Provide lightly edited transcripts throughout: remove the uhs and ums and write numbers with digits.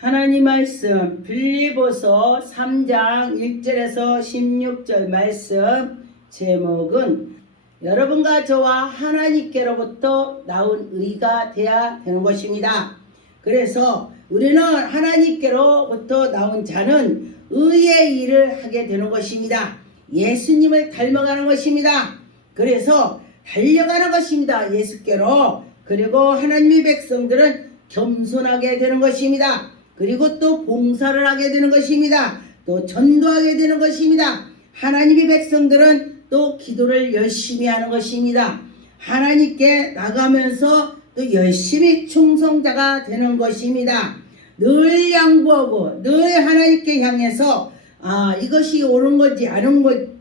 하나님 말씀 빌립보서 3장 1절에서 16절 말씀 제목은 여러분과 저와 하나님께로부터 나온 의가 되어야 되는 것입니다. 그래서 우리는 하나님께로부터 나온 자는 의의 일을 하게 되는 것입니다. 예수님을 닮아가는 것입니다. 그래서 달려가는 것입니다. 예수께로. 그리고 하나님의 백성들은 겸손하게 되는 것입니다. 그리고 또 봉사를 하게 되는 것입니다. 또 전도하게 되는 것입니다. 하나님의 백성들은 또 기도를 열심히 하는 것입니다. 하나님께 나가면서 또 열심히 충성자가 되는 것입니다. 늘 양보하고 늘 하나님께 향해서 이것이 옳은 건지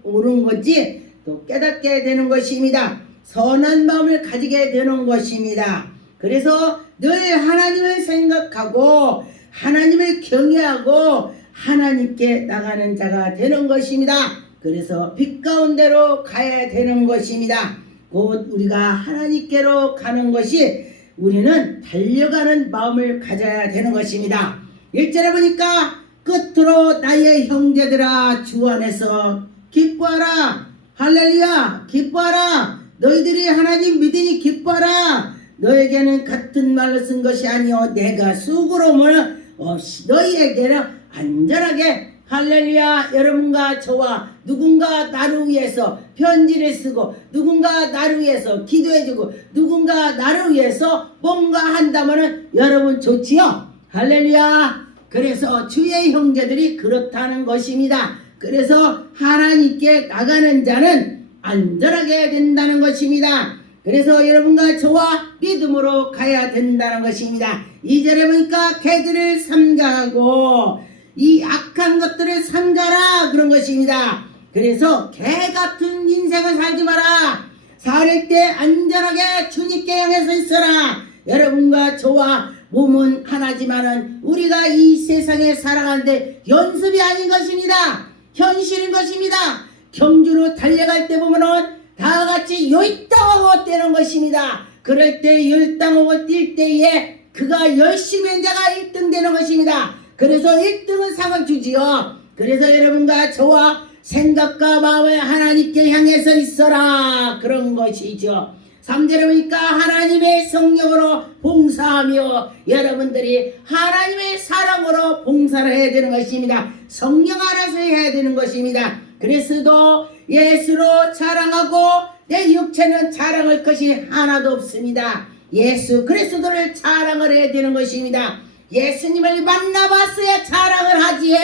옳은 건지 또 깨닫게 되는 것입니다. 선한 마음을 가지게 되는 것입니다. 그래서 늘 하나님을 생각하고 하나님을 경외하고 하나님께 나가는 자가 되는 것입니다. 그래서 빛 가운데로 가야 되는 것입니다. 곧 우리가 하나님께로 가는 것이 우리는 달려가는 마음을 가져야 되는 것입니다. 1절에 보니까 끝으로 나의 형제들아 주 안에서 기뻐하라. 할렐루야 기뻐하라. 너희들이 하나님 믿으니 기뻐하라. 너에게는 같은 말로 쓴 것이 아니요 내가 수고로움을 없이 너희에게는 안전하게 할렐루야. 여러분과 저와 누군가 나를 위해서 편지를 쓰고 누군가 나를 위해서 기도해주고 누군가 나를 위해서 뭔가 한다면 여러분 좋지요. 할렐루야. 그래서 주의 형제들이 그렇다는 것입니다. 그래서 하나님께 나가는 자는 안전하게 된다는 것입니다. 그래서 여러분과 저와 믿음으로 가야 된다는 것입니다. 2절에 보니까 개들을 삼가하고 이 악한 것들을 삼가라 그런 것입니다. 그래서 개 같은 인생을 살지 마라. 살 때 안전하게 주님께 향해서 있어라. 여러분과 저와 몸은 하나지만은 우리가 이 세상에 살아가는데 연습이 아닌 것입니다. 현실인 것입니다. 경주로 달려갈 때 보면은 다 같이 열당하고 뛰는 것입니다. 그럴 때 열당하고 뛸 때에 그가 열심히 한 자가 1등 되는 것입니다. 그래서 1등은 상을 주지요. 그래서 여러분과 저와 생각과 마음을 하나님께 향해서 있어라 그런 것이죠. 3절에 보니까 하나님의 성령으로 봉사하며 여러분들이 하나님의 사랑으로 봉사를 해야 되는 것입니다. 성령 알아서 해야 되는 것입니다. 그리스도 예수로 자랑하고 내 육체는 자랑할 것이 하나도 없습니다. 예수 그리스도를 자랑을 해야 되는 것입니다. 예수님을 만나봤어야 자랑을 하지.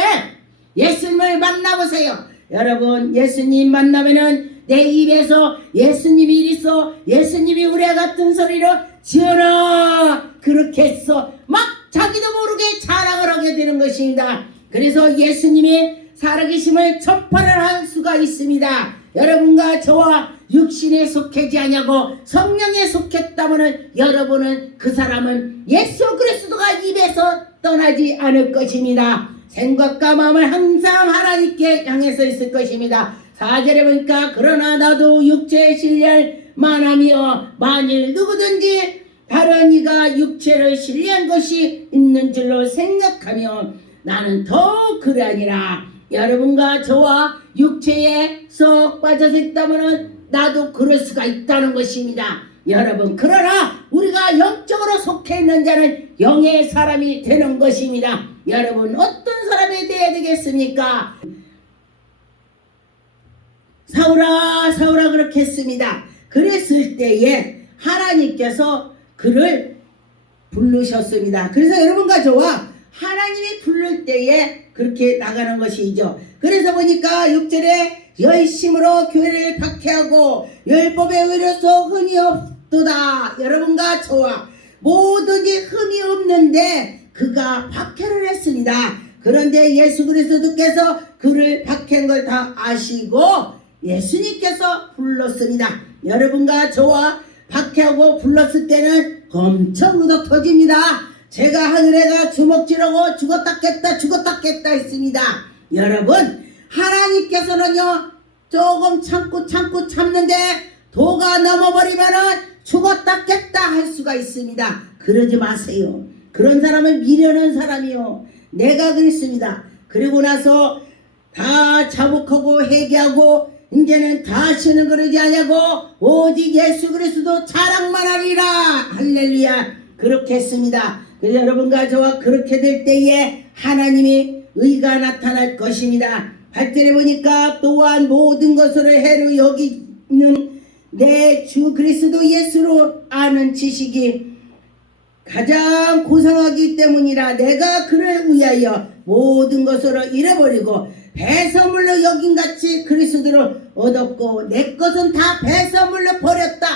예수님을 만나보세요. 여러분 예수님 만나면은 내 입에서 예수님이 이리서 예수님이 우리 같은 소리로 지어라 그렇게 해서 막 자기도 모르게 자랑을 하게 되는 것입니다. 그래서 예수님이 살아계심을 전파를 할 수가 있습니다. 여러분과 저와 육신에 속하지 아니하고 성령에 속했다면 여러분은 그 사람은 예수 그리스도가 입에서 떠나지 않을 것입니다. 생각과 마음을 항상 하나님께 향해서 있을 것입니다. 4절에 보니까 그러나 나도 육체의 신뢰를 만하며 만일 누구든지 다른 이가 육체를 신뢰한 것이 있는 줄로 생각하며 나는 더 그러하니라. 여러분과 저와 육체에 썩 빠져서 있다면 나도 그럴 수가 있다는 것입니다. 여러분 그러나 우리가 영적으로 속해 있는 자는 영의 사람이 되는 것입니다. 여러분 어떤 사람이 되어야 되겠습니까? 사울아 사울아 그렇게 했습니다. 그랬을 때에 하나님께서 그를 부르셨습니다. 그래서 여러분과 저와 하나님이 부를 때에 그렇게 나가는 것이죠. 그래서 보니까 6절에 열심으로 교회를 박해하고 율법에 의려서 흠이 없도다. 여러분과 저와 뭐든지 흠이 없는데 그가 박해를 했습니다. 그런데 예수 그리스도께서 그를 박해한 걸 다 아시고 예수님께서 불렀습니다. 여러분과 저와 박해하고 불렀을 때는 엄청 얻어 터집니다. 제가 하늘에가 주먹질하고 죽었다 깼다 죽었다 깼다 했습니다. 여러분 하나님께서는요 조금 참고 참는데 도가 넘어버리면은 죽었다 깼다 할 수가 있습니다. 그러지 마세요. 그런 사람을 미련한 사람이요. 내가 그랬습니다. 그리고 나서 다 자복하고 회개하고 이제는 다시는 그러지 않냐고 오직 예수 그리스도 자랑만 하리라. 할렐루야. 그렇게 했습니다. 그래서 여러분과 저와 그렇게 될 때에 하나님의 의가 나타날 것입니다. 8절에 보니까 또한 모든 것을 해로 여기는 내 주 그리스도 예수로 아는 지식이 가장 고상하기 때문이라. 내가 그를 위하여 모든 것을 잃어버리고 배설물로 여긴같이 그리스도를 얻었고 내 것은 다 배설물로 버렸다.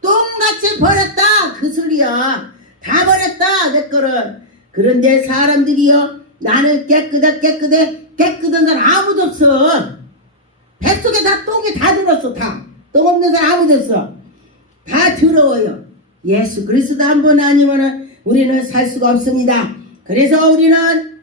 똥같이 버렸다. 그 소리야. 다 버렸다 내 거를. 그런데 사람들이요 나는 깨끗해 깨끗한 사람 아무도 없어. 뱃속에 다 똥이 다 들었어. 다 똥 없는 사람 아무도 없어. 다 더러워요. 예수 그리스도 한 번 아니면은 우리는 살 수가 없습니다. 그래서 우리는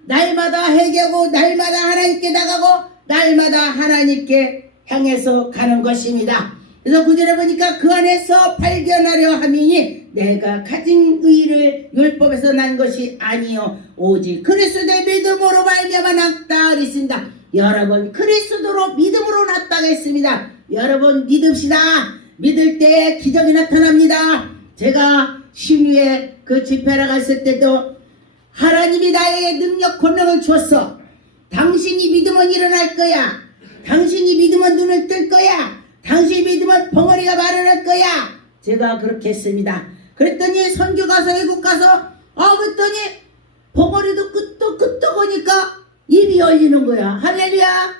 날마다 회개하고 날마다 하나님께 나가고 날마다 하나님께 향해서 가는 것입니다. 그래서 구절에 보니까 그 안에서 발견하려 함이니 내가 가진 의를 율법에서 난 것이 아니요 오직 그리스도의 믿음으로 말미암아 났다 그랬습니다. 여러분 그리스도로 믿음으로 났다고 했습니다. 여러분 믿읍시다. 믿을 때 기적이 나타납니다. 제가 신유에 그 집회를 갔을 때도 하나님이 나에게 능력 권능을 주었어. 당신이 믿으면 일어날 거야. 당신이 믿으면 눈을 뜰 거야. 당신이 믿으면 벙어리가 마련할 거야. 제가 그렇게 했습니다. 그랬더니 선교 가서 외국 가서 그랬더니 벙어리도 끄떡끄떡 하니까 입이 열리는 거야. 할렐루야.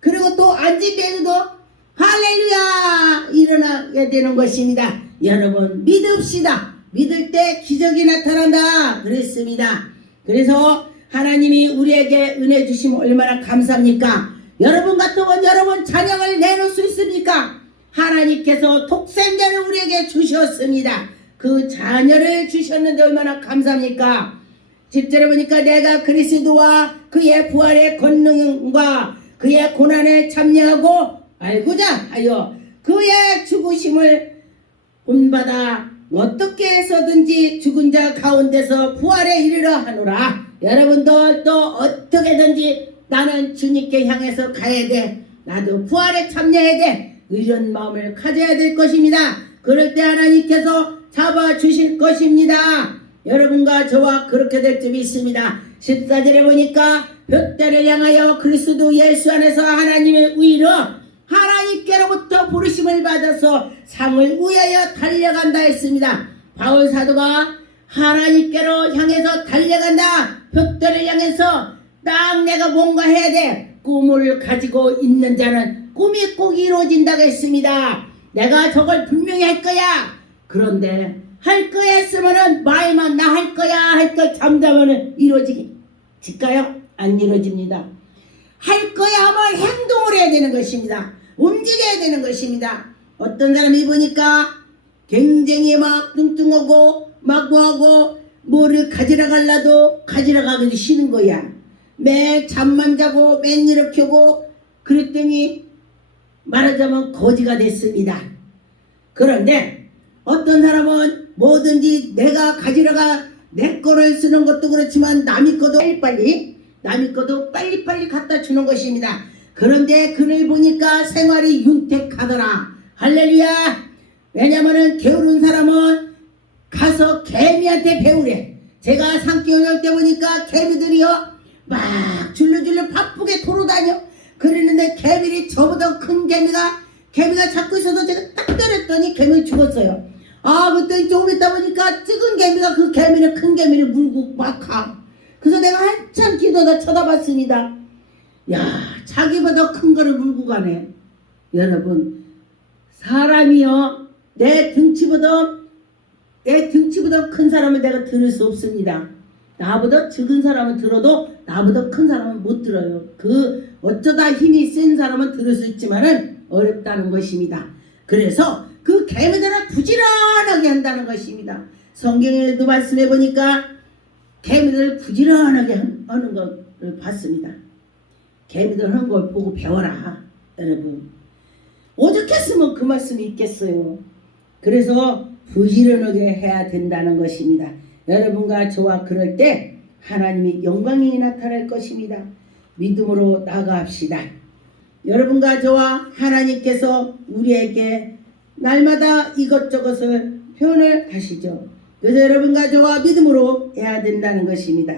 그리고 또 앉은 데도 할렐루야 일어나게 되는 것입니다. 여러분 믿읍시다. 믿을 때 기적이 나타난다 그랬습니다. 그래서 하나님이 우리에게 은혜 주시면 얼마나 감사합니까? 여러분 같으면 여러분 자녀를 내놓을 수 있습니까? 하나님께서 독생자를 우리에게 주셨습니다. 그 자녀를 주셨는데 얼마나 감사합니까? 10절에 보니까 내가 그리스도와 그의 부활의 권능과 그의 고난에 참여하고 알고자 하여 그의 죽으심을 본받아 어떻게 해서든지 죽은 자 가운데서 부활에 이르러 하노라. 여러분도 또 어떻게든지 나는 주님께 향해서 가야 돼. 나도 부활에 참여해야 돼. 이런 마음을 가져야 될 것입니다. 그럴 때 하나님께서 잡아주실 것입니다. 여러분과 저와 그렇게 될 줄 믿습니다. 14절에 보니까 볕대를 향하여 그리스도 예수 안에서 하나님의 의로 하나님께로부터 부르심을 받아서 상을 위하여 달려간다 했습니다. 바울 사도가 하나님께로 향해서 달려간다. 볕대를 향해서 딱 내가 뭔가 해야 돼. 꿈을 가지고 있는 자는 꿈이 꼭 이루어진다고 했습니다. 내가 저걸 분명히 할 거야. 그런데 할 거야 했으면은 말만 나 할 거야 할 거 잠자면은 이루어질까요? 안 이루어집니다. 할 거야 하면 행동을 해야 되는 것입니다. 움직여야 되는 것입니다. 어떤 사람이 보니까 굉장히 막 뚱뚱하고 막 뭐하고 뭐를 가지러 갈라도 가지러 가기도 싫은 거야. 매일 잠만 자고 맨 이렇게 오고 그랬더니 말하자면 거지가 됐습니다. 그런데 어떤 사람은 뭐든지 내가 가지러 가 내 거를 쓰는 것도 그렇지만 남의 거도 남의 거도 빨리빨리 갖다 주는 것입니다. 그런데 그를 보니까 생활이 윤택하더라. 할렐루야. 왜냐면은 게으른 사람은 가서 개미한테 배우래. 제가 산길 올 때 보니까 개미들이요 막 줄줄줄 바쁘게 돌아다녀. 그랬는데 개미리 저보다 큰 개미가 잡고 있어서 제가 딱 때렸더니 개미 죽었어요. 그랬더니 조금 있다 보니까 찍은 개미가 그 개미를 큰 개미를 물고 막 가. 그래서 내가 한참 기도다 쳐다봤습니다. 야, 자기보다 큰 거를 물고 가네. 여러분, 사람이요 내 등치보다 큰 사람을 내가 들을 수 없습니다. 나보다 적은 사람은 들어도 나보다 큰 사람은 못 들어요. 그 어쩌다 힘이 센 사람은 들을 수 있지만은 어렵다는 것입니다. 그래서 그 개미들을 부지런하게 한다는 것입니다. 성경에도 말씀해 보니까 개미들 부지런하게 하는 것을 봤습니다. 개미들 하는 걸 보고 배워라. 여러분 오죽했으면 그 말씀이 있겠어요. 그래서 부지런하게 해야 된다는 것입니다. 여러분과 저와 그럴 때 하나님의 영광이 나타날 것입니다. 믿음으로 나아갑시다. 여러분과 저와 하나님께서 우리에게 날마다 이것저것을 표현을 하시죠. 그래서 여러분과 저와 믿음으로 해야 된다는 것입니다.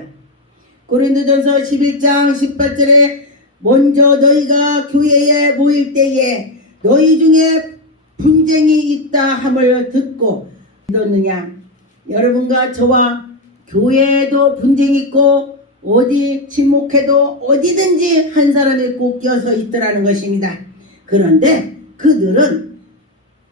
고린도전서 11장 18절에 먼저 너희가 교회에 모일 때에 너희 중에 분쟁이 있다 함을 듣고 믿었느냐. 여러분과 저와 교회에도 분쟁이 있고 어디 침묵해도 어디든지 한 사람이 꼭 껴서 있더라는 것입니다. 그런데 그들은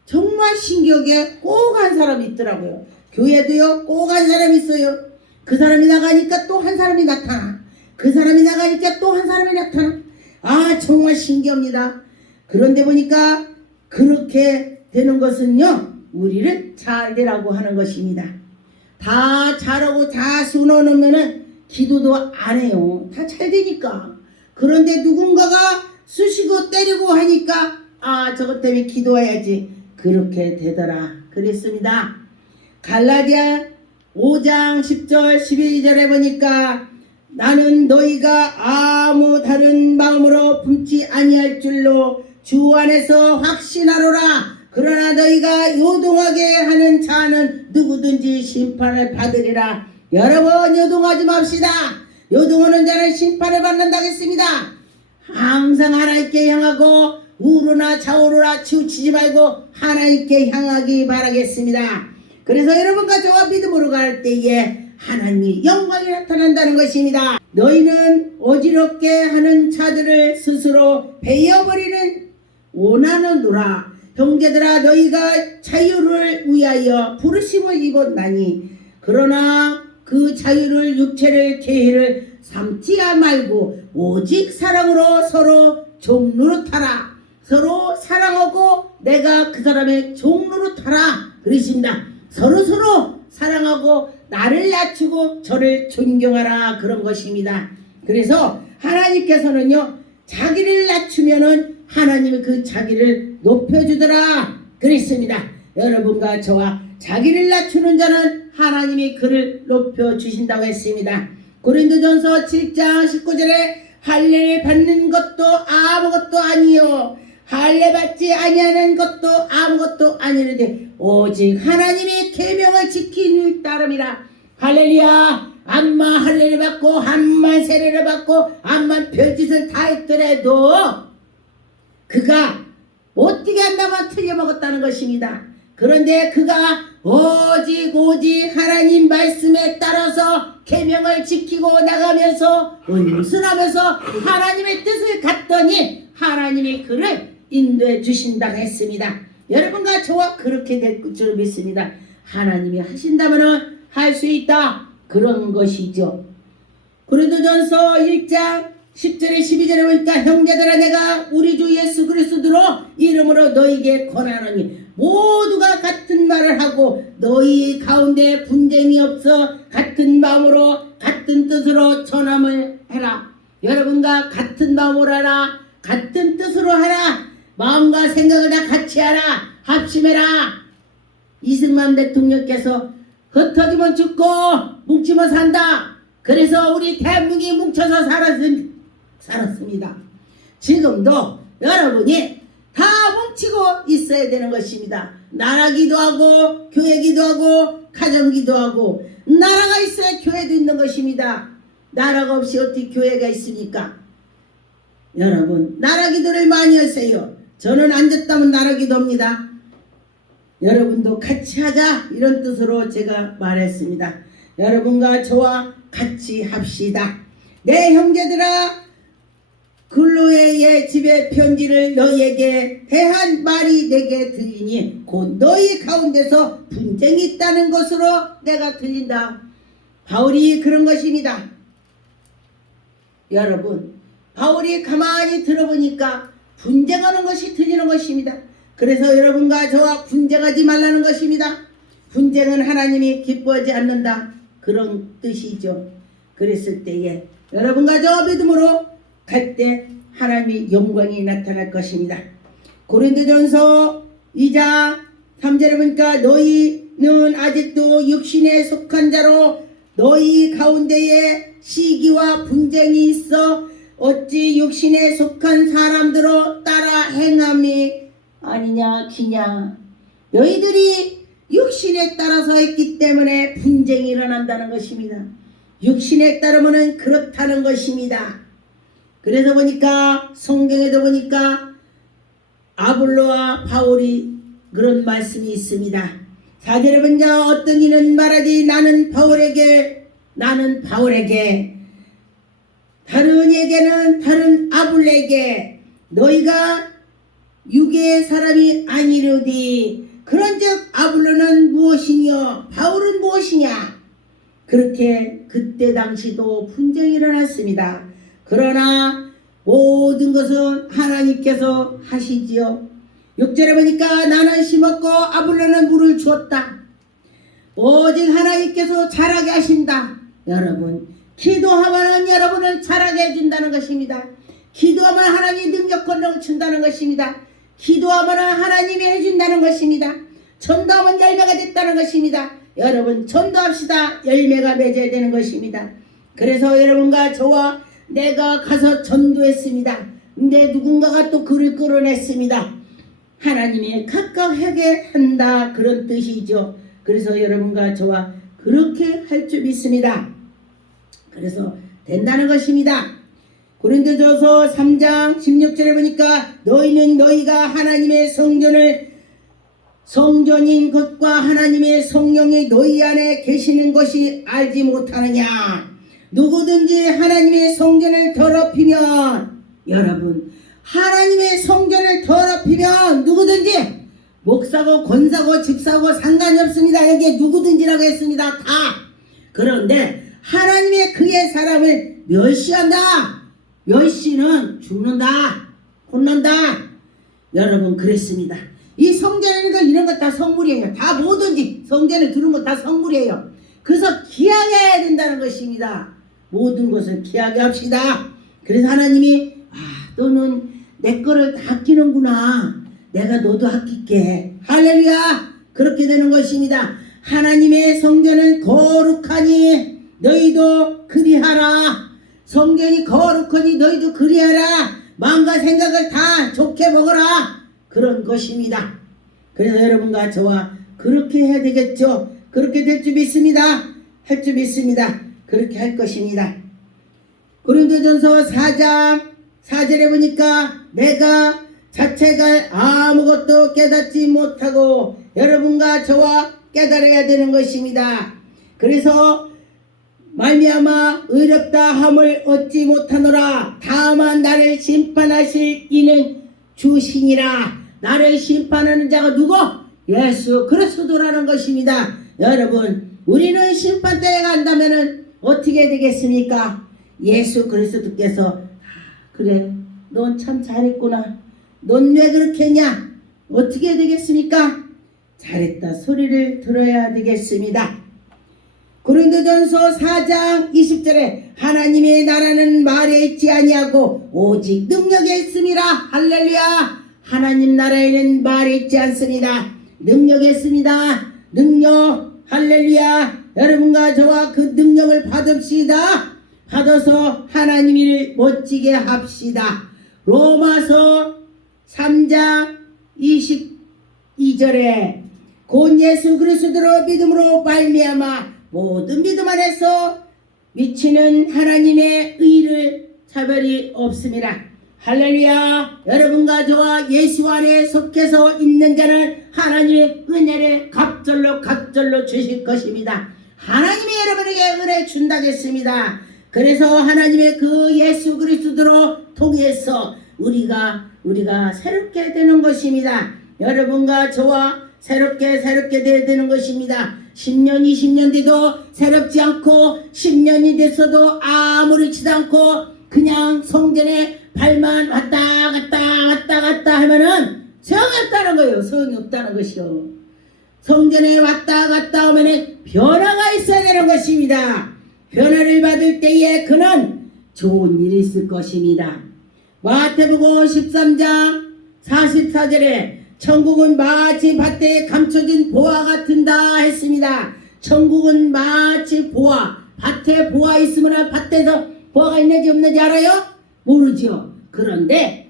정말 신기하게 꼭 한 사람이 있더라고요. 교회도요, 꼭 한 사람이 있어요. 그 사람이 나가니까 또 한 사람이 나타나. 그 사람이 나가니까 또 한 사람이 나타나. 아, 정말 신기합니다. 그런데 보니까 그렇게 되는 것은요, 우리를 잘 되라고 하는 것입니다. 다 잘하고 다 수놓으면은 기도도 안 해요. 다 잘 되니까. 그런데 누군가가 쑤시고 때리고 하니까 아, 저것 때문에 기도해야지. 그렇게 되더라. 그랬습니다. 갈라디아 5장 10절 12절에 보니까 나는 너희가 아무 다른 마음으로 품지 아니할 줄로 주 안에서 확신하노라. 그러나 너희가 요동하게 하는 자는 누구든지 심판을 받으리라. 여러분, 요동하지 맙시다. 요동하는 자는 심판을 받는다고 했습니다. 항상 하나님께 향하고 우르나 좌우르나 치우치지 말고 하나님께 향하기 바라겠습니다. 그래서 여러분과 저와 믿음으로 갈 때에 하나님의 영광이 나타난다는 것입니다. 너희는 어지럽게 하는 자들을 스스로 베어버리는 원하느노라. 형제들아, 너희가 자유를 위하여 부르심을 입었나니 그러나 그 자유를 육체를 계획을 삼지 말고 오직 사랑으로 서로 종노릇하라. 서로 사랑하고 내가 그 사람의 종노릇하라 그러십니다. 서로 사랑하고 나를 낮추고 저를 존경하라 그런 것입니다. 그래서 하나님께서는요, 자기를 낮추면은 하나님이 그 자기를 높여주더라 그랬습니다. 여러분과 저와 자기를 낮추는 자는 하나님이 그를 높여주신다고 했습니다. 고린도전서 7장 19절에 할례를 받는 것도 아무것도 아니요 할례 받지 아니하는 것도 아무것도 아니르되 오직 하나님이 계명을 지키는 따름이라. 할렐루야. 암만 할례를 받고 암만 세례를 받고 암만 별짓을 다 했더라도 그가 어떻게 한다면 틀려먹었다는 것입니다. 그런데 그가 오직 하나님 말씀에 따라서 계명을 지키고 나가면서 은순하면서 하나님의 뜻을 갖더니 하나님이 그를 인도해 주신다고 했습니다. 여러분과 저와 그렇게 될 줄 믿습니다. 하나님이 하신다면 할 수 있다 그런 것이죠. 고린도전서 1장 10절에 12절에 보니까 형제들아, 내가 우리 주 예수 그리스도로 이름으로 너희에게 권하노니 모두가 같은 말을 하고 너희 가운데 분쟁이 없어 같은 마음으로 같은 뜻으로 전함을 해라. 여러분과 같은 마음으로 하라. 같은 뜻으로 하라. 마음과 생각을 다 같이 하라. 합심해라. 이승만 대통령께서 흩어지면 죽고 뭉치면 산다. 그래서 우리 대한민국이 뭉쳐서 살았습니다. 지금도 여러분이 다 뭉치고 있어야 되는 것입니다. 나라 기도하고 교회 기도하고 가정 기도하고 나라가 있어야 교회도 있는 것입니다. 나라가 없이 어떻게 교회가 있습니까? 여러분, 나라 기도를 많이 하세요. 저는 앉았다면 나라 기도합니다. 여러분도 같이 하자 이런 뜻으로 제가 말했습니다. 여러분과 저와 같이 합시다. 내 형제들아, 글로에의 집에 편지를 너희에게 대한 말이 내게 들리니 곧 너희 가운데서 분쟁이 있다는 것으로 내가 들린다. 바울이 그런 것입니다. 여러분, 바울이 가만히 들어보니까 분쟁하는 것이 들리는 것입니다. 그래서 여러분과 저와 분쟁하지 말라는 것입니다. 분쟁은 하나님이 기뻐하지 않는다 그런 뜻이죠. 그랬을 때에 여러분과 저와 믿음으로 갈 때 하나님의 영광이 나타날 것입니다. 고린도전서 2장 3절에 보니까 너희는 아직도 육신에 속한 자로 너희 가운데에 시기와 분쟁이 있어 어찌 육신에 속한 사람들로 따라 행함이 아니냐 기냐. 너희들이 육신에 따라서 했기 때문에 분쟁이 일어난다는 것입니다. 육신에 따르면 그렇다는 것입니다. 그래서 보니까 성경에도 보니까 아볼로와 바울이 그런 말씀이 있습니다. 4절에 보니까 어떤 이는 말하지 나는 바울에게 다른 에게는 다른 아볼로에게 너희가 육의 사람이 아니르디 그런즉 아볼로는 무엇이며 바울은 무엇이냐. 그렇게 그때 당시도 분쟁이 일어났습니다. 그러나 모든 것은 하나님께서 하시지요. 6절에 보니까 나는 심었고 아볼로는 물을 주었다. 오직 하나님께서 자라게 하신다. 여러분 기도하면 여러분을 자라게 해준다는 것입니다. 기도하면 하나님이 능력과 넘친다는 것입니다. 기도하면 하나님이 해준다는 것입니다. 전도하면 열매가 됐다는 것입니다. 여러분 전도합시다. 열매가 맺어야 되는 것입니다. 그래서 여러분과 저와 내가 가서 전도했습니다. 근데 누군가가 또 글을 끌어냈습니다. 하나님이 가까하게 한다 그런 뜻이죠. 그래서 여러분과 저와 그렇게 할 줄 믿습니다. 그래서 된다는 것입니다. 고린도전서 3장 16절에 보니까 너희는 너희가 하나님의 성전인 것과 하나님의 성령이 너희 안에 계시는 것이 알지 못하느냐. 누구든지 하나님의 성전을 더럽히면 여러분 하나님의 성전을 더럽히면 누구든지 목사고 권사고 집사고 상관이 없습니다. 여기에 누구든지라고 했습니다. 다. 그런데 하나님의 그의 사람을 멸시한다. 멸시는 죽는다. 혼난다. 여러분 그랬습니다. 이 성전에는 이런 것 다 성물이에요. 다 뭐든지 성전에 두는 것 다 성물이에요. 그래서 귀하게 해야 된다는 것입니다. 모든 것을 귀하게 합시다. 그래서 하나님이 너는 내 거를 다 아끼는구나. 내가 너도 아낄게. 할렐루야. 그렇게 되는 것입니다. 하나님의 성전은 거룩하니 너희도 그리하라. 성전이 거룩하니 너희도 그리하라. 마음과 생각을 다 좋게 먹어라. 그런 것입니다. 그래서 여러분과 저와 그렇게 해야 되겠죠. 그렇게 될 줄 믿습니다. 할 줄 믿습니다. 그렇게 할 것입니다. 고린도전서 4장 4절에 보니까 내가 자체가 아무것도 깨닫지 못하고 여러분과 저와 깨달아야 되는 것입니다. 그래서 말미암아 의롭다 함을 얻지 못하노라. 다만 나를 심판하실 이는 주시니라. 나를 심판하는 자가 누구? 예수 그리스도라는 것입니다. 여러분 우리는 심판대에 간다면 어떻게 되겠습니까? 예수 그리스도께서 그래 넌 참 잘했구나. 넌 왜 그렇게 했냐? 어떻게 되겠습니까? 잘했다 소리를 들어야 되겠습니다. 고린도전서 4장 20절에 하나님의 나라는 말에 있지 아니하고 오직 능력에 있음이라. 할렐루야. 하나님 나라에는 말에 있지 않습니다. 능력에 있습니다. 능력. 할렐루야. 여러분과 저와 그 능력을 받읍시다. 받아서 하나님을 멋지게 합시다. 로마서 3장 22절에 곧 예수 그리스도로 믿음으로 말미암아 모든 믿음 안에서 미치는 하나님의 의를 차별이 없습니다. 할렐루야. 여러분과 저와 예수 안에 속해서 있는 자는 하나님의 은혜를 갑절로 주실 것입니다. 하나님이 여러분에게 은혜 준다겠습니다. 그래서 하나님의 그 예수 그리스도로 통해서 우리가 새롭게 되는 것입니다. 여러분과 저와 새롭게 되어야 되는 것입니다. 10년 20년 돼도 새롭지 않고 10년이 됐어도 아무렇지도 않고 그냥 성전에 발만 왔다 갔다 하면은 소용이 없다는 거예요. 소용이 없다는 것이요. 성전에 왔다 갔다 하면은 변화가 있어야 되는 것입니다. 변화를 받을 때에 그는 좋은 일이 있을 것입니다. 마태복음 13장 44절에 천국은 마치 밭에 감춰진 보화 같은다 했습니다. 천국은 마치 보화, 밭에 보화 있으면 밭에서 보화가 있는지 없는지 알아요? 모르죠. 그런데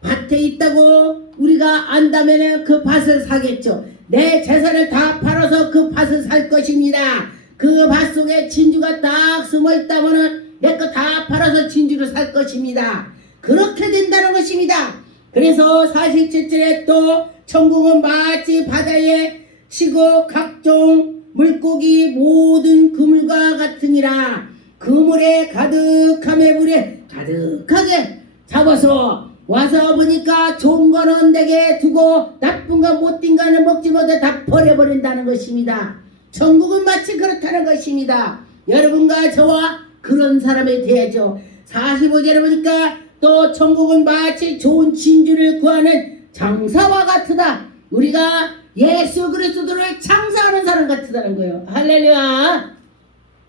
밭에 있다고 우리가 안다면 그 밭을 사겠죠. 내 재산을 다 팔아서 그 밭을 살 것입니다. 그 밭 속에 진주가 딱 숨어 있다면 내 거 다 팔아서 진주를 살 것입니다. 그렇게 된다는 것입니다. 그래서 47절에 또 천국은 마치 바다에 치고 각종 물고기 모든 그물과 같으니라. 그물에 가득함에 물에 가득하게 잡아서 와서 보니까 좋은 거는 내게 두고 나쁜 거 못된 거는 먹지 못해 다 버려버린다는 것입니다. 천국은 마치 그렇다는 것입니다. 여러분과 저와 그런 사람이 되야죠. 45절에 보니까 또 천국은 마치 좋은 진주를 구하는 장사와 같으다. 우리가 예수 그리스도를 장사하는 사람 같으다는 거예요. 할렐루야.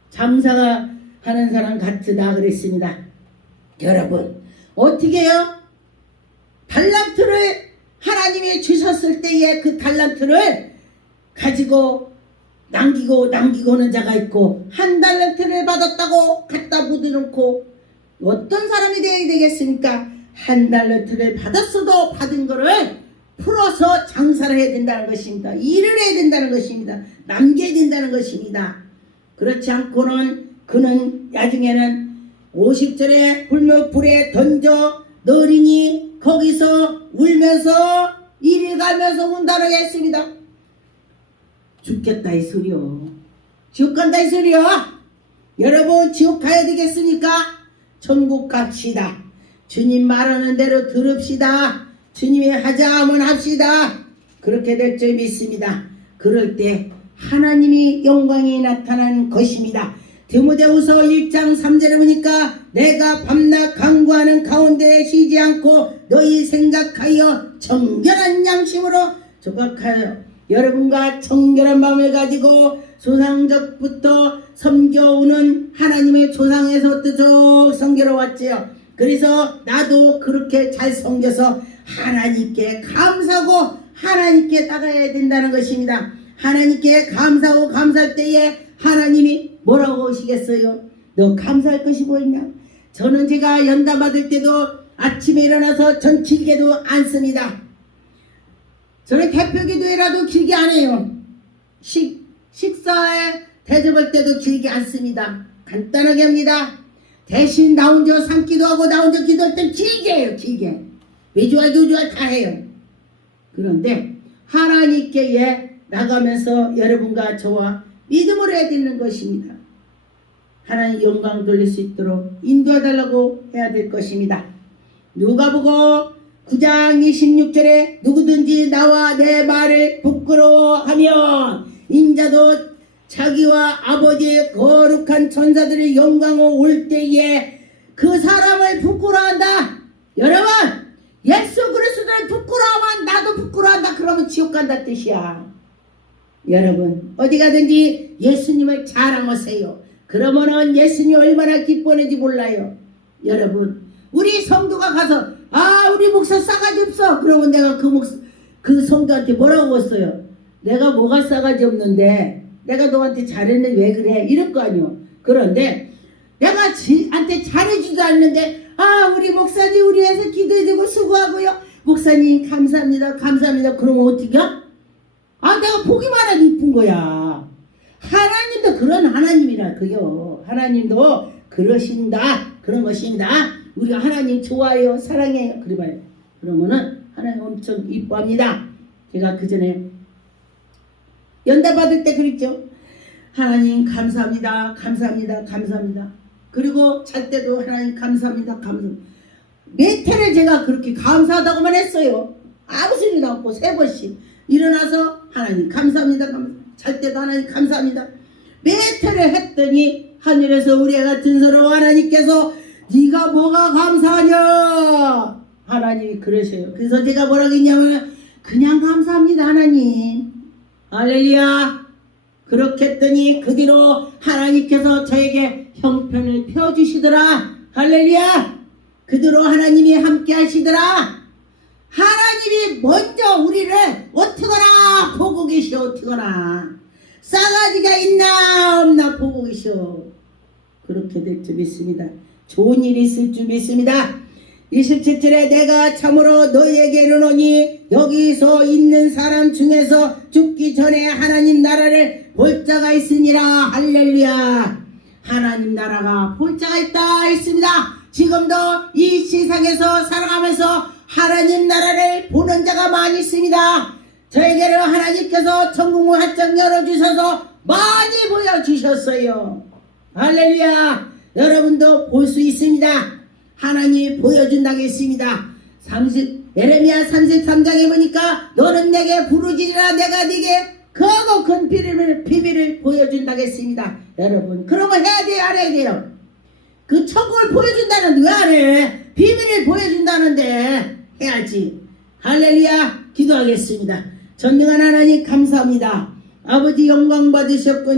장사가 하는 사람 같으다 그랬습니다. 여러분 어떻게 해요? 달란트를 하나님이 주셨을 때에 그 달란트를 가지고 남기고 오는 자가 있고, 한 달란트를 받았다고 갖다 묻어놓고 어떤 사람이 되어야 되겠습니까? 한 달란트를 받았어도 받은 거를 풀어서 장사를 해야 된다는 것입니다. 일을 해야 된다는 것입니다. 남겨야 된다는 것입니다. 그렇지 않고는 그는 나중에는 50절에 불에 던져 넣으리니 거기서 울면서 이리 가면서 운다고 했습니다. 죽겠다 이 소리요. 지옥 간다 이 소리요. 여러분 지옥 가야 되겠습니까? 천국 갑시다. 주님 말하는 대로 들읍시다. 주님이 하자면 합시다. 그렇게 될 줄 믿습니다. 그럴 때 하나님이 영광이 나타나는 것입니다. 디모데후서 1장 3절에 보니까 내가 밤낮 간구하는 가운데 쉬지 않고 너희 생각하여 정결한 양심으로 조각하여 여러분과 정결한 마음을 가지고 조상적부터 섬겨오는 하나님의 조상에서부터 쭉 섬겨왔지요. 그래서 나도 그렇게 잘 섬겨서 하나님께 감사하고 하나님께 나가야 된다는 것입니다. 하나님께 감사하고 감사할 때에 하나님이 뭐라고 하시겠어요? 너 감사할 것이 뭐 있냐? 저는 제가 연단 받을 때도 아침에 일어나서 전 길게도 안 씁니다. 저는 대표기도회라도 길게 안 해요. 식사에 대접할 때도 길게 안 씁니다. 간단하게 합니다. 대신 나 혼자 산기도하고 나 혼자 기도할 땐 길게 해요. 길게. 외주와 교주와 다 해요. 그런데 하나님께 나가면서 여러분과 저와 믿음으로 해야 되는 것입니다. 하나님 영광 돌릴 수 있도록 인도해달라고 해야 될 것입니다. 누가복음 9장 26절에 누구든지 나와 내 말을 부끄러워하면 인자도 자기와 아버지의 거룩한 천사들의 영광으로 올 때에 그 사람을 부끄러워한다. 여러분 예수 그리스도를 부끄러워하면 나도 부끄러워한다. 그러면 지옥 간다 뜻이야. 여러분 어디 가든지 예수님을 자랑하세요. 그러면은 예수님이 얼마나 기뻐하는지 몰라요. 여러분 우리 성도가 가서 우리 목사 싸가지 없어. 그러면 내가 그 성도한테 뭐라고 했어요? 내가 뭐가 싸가지 없는데 내가 너한테 잘했는데 왜 그래? 이럴 거 아니요. 그런데 내가 지한테 잘해주지도 않는데 우리 목사님 우리 위해서 기도해주고 수고하고요. 목사님 감사합니다. 감사합니다. 그러면 어떻게? 내가 보기만 하기 이쁜 거야. 하나님도 그런 하나님이라 그요. 하나님도 그러신다. 그런 것입니다. 우리가 하나님 좋아해요. 사랑해요. 그래봐요. 그러면은 하나님 엄청 이뻐합니다. 제가 그 전에 연단 받을 때 그랬죠. 하나님 감사합니다. 감사합니다. 감사합니다. 그리고 잘 때도 하나님 감사합니다. 감사합니다. 몇 해를 제가 그렇게 감사하다고만 했어요. 아무 소리도 없고 3번씩 일어나서 하나님 감사합니다. 감사합니다. 잘 때도 하나님 감사합니다. 몇 해를 했더니 하늘에서 우리 애 같은 서로 하나님께서 네가 뭐가 감사하냐? 하나님이 그러셔요. 그래서 제가 뭐라고 했냐면 그냥 감사합니다 하나님. 할렐루야. 그렇게 했더니 그 뒤로 하나님께서 저에게 형편을 펴주시더라. 할렐루야. 그 뒤로 하나님이 함께 하시더라. 하나님이 먼저 우리를 어떻거나 보고 계시오. 어떻거나 싸가지가 있나 없나 보고 계시오. 그렇게 될 줄 믿습니다. 좋은 일이 있을 줄 믿습니다. 27절에 내가 참으로 너희에게 이르노니 여기서 있는 사람 중에서 죽기 전에 하나님 나라를 볼 자가 있으니라. 할렐루야. 하나님 나라가 볼 자가 있다 했습니다. 지금도 이 세상에서 살아가면서 하나님 나라를 보는 자가 많이 있습니다. 저에게는 하나님께서 천국문 한장 열어주셔서 많이 보여주셨어요. 할렐루야. 여러분도 볼 수 있습니다. 하나님이 보여준다고 했습니다. 에레미야 33장에 보니까 너는 내게 부르짖으라 내가 네게 크고 큰 비밀을 보여준다고 했습니다. 여러분 그러면 해야 돼요 안 해야 돼요? 그 천국을 보여준다는데 왜 안 해? 비밀을 보여준다는데 해야지. 할렐루야. 기도하겠습니다. 전능한 하나님 감사합니다. 아버지 영광 받으셨고